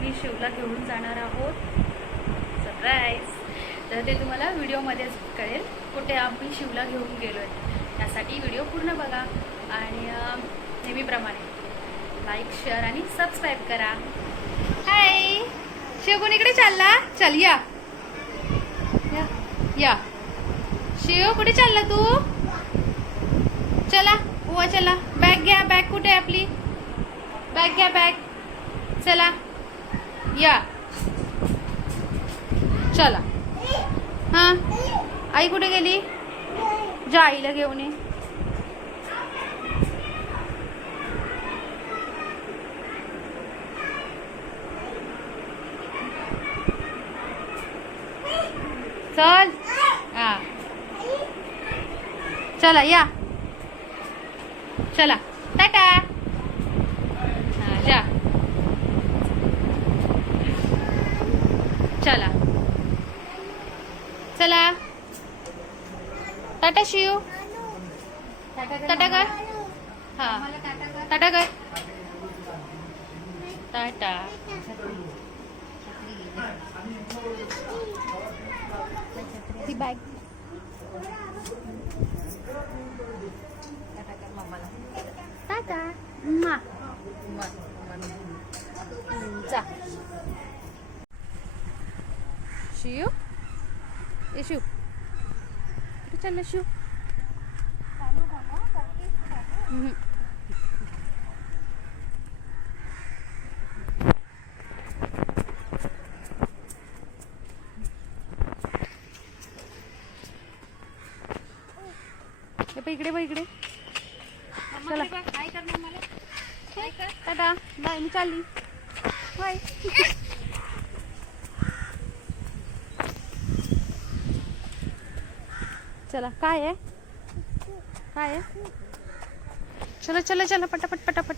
आम्ही शिवला घेऊन जाणार आहोत. सरप्राईज तर ते तुम्हाला व्हिडिओमध्येच कळेल कुठे आम्ही शिवला घेऊन गेलो आहे त्यासाठी व्हिडिओ पूर्ण बघा आणि नेहमीप्रमाणे लाईक शेअर आणि सबस्क्राईब करा. हाय शिव कोणीकडे चालला? चल या. या. या. शिव कुठे चालला तू? चला उवा चला. बॅग घ्या बॅग कुठे आहे आपली? बॅग घ्या बॅग चला. या. चला. हां? आई कुठे गेली? जा आईला घेऊन ये. चल. हां. चला या. चला. टाटा. हां जा. चला. चला. टाटा शिव टाटा कर. हा. टाटा कर. टाटा. ती बॅग टाटा मा जा शिव ए शिव हे बघ इकडे बघ इकडे. चला. टाटा. बाय मी चालली. बाय. चला काय आहे? काय आहे? चला चला चला पटापट पटापट.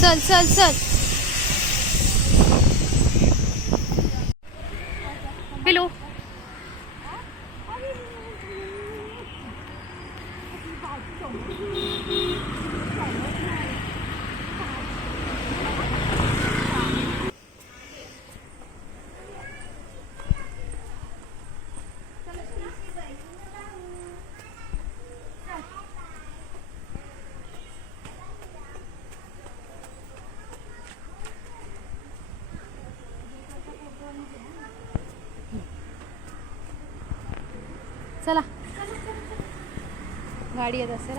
चल चल चल. चला गाडी येत असेल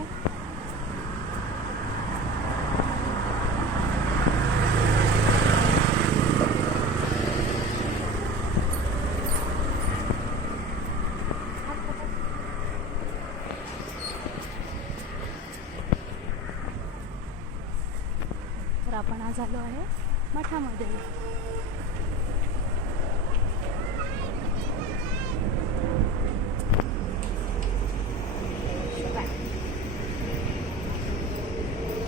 तर आपण आज आलो आहे मठामध्ये.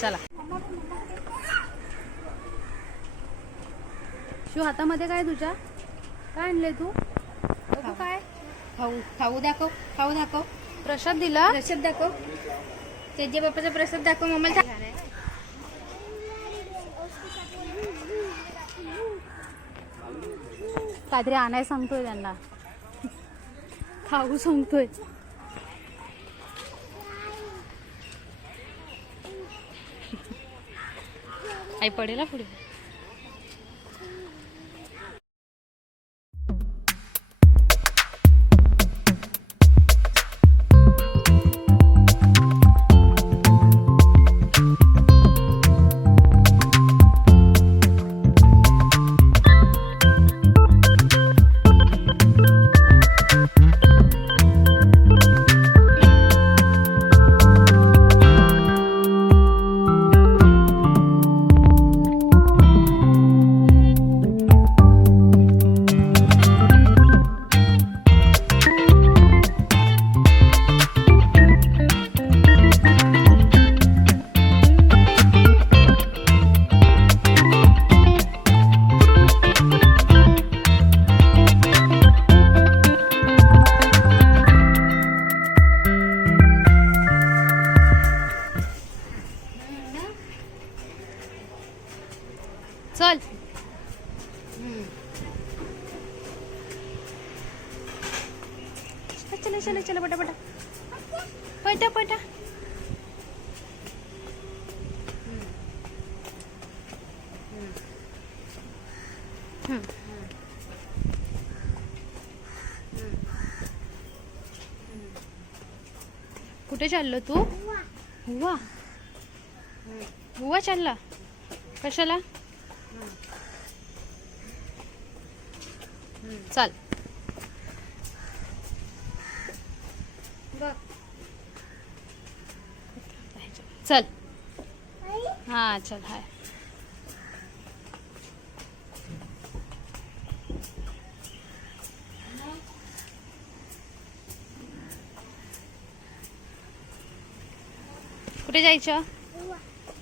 चला. शिव हातामध्ये काय तुझ्या? काय आणलंय तू? बघू काय? खाऊ खाऊ दाखव खाऊ दाखव. प्रसाद दिला? प्रसाद दाखव. त्याच्या बाप्पाचा प्रसाद दाखव मम्हाला काहीतरी आणाय सांगतोय त्यांना. खाऊ सांगतोय. आई पडेला पुढे. हा पुढे पटा पटा. हम्म. कुठे चाललो तू? हुवा हुवा चालला. कशाला? चाल बघ चल. हा चल हाय. कुठे जायचं?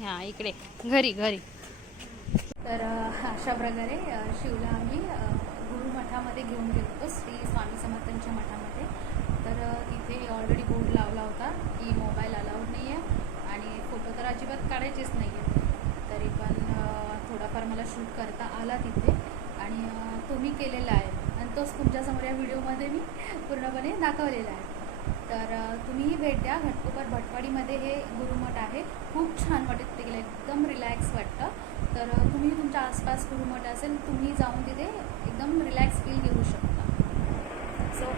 हा इकडे. घरी घरी. तर अशा प्रकारे शिवला आम्ही गुरुमठामध्ये घेऊन गेलो होतो श्री स्वामी समर्थांच्या मठामध्ये. तर तिथे ऑलरेडी बोर्ड लावला होता की मोबाईल अलाउड नाही आहे फोटो तर अजिबात काढायचेच नाही आहे तरी पण थोडाफार मला शूट करता आला तिथे आणि तुम्ही तो मी केलेला आहे. आणि तोच तुमच्यासमोर या व्हिडिओमध्ये मी पूर्णपणे दाखवलेला आहे. तर तुम्हीही भेट द्या. घटकोपर भटवाडीमध्ये हे गुरुमठ आहे. खूप छान वाटत तिथे गेलं एकदम रिलॅक्स वाटतं. तर तुम्ही तुमच्या आसपास गुरुमठ असेल तुम्ही जाऊन तिथे एकदम रिलॅक्स फील घेऊ शकता. सो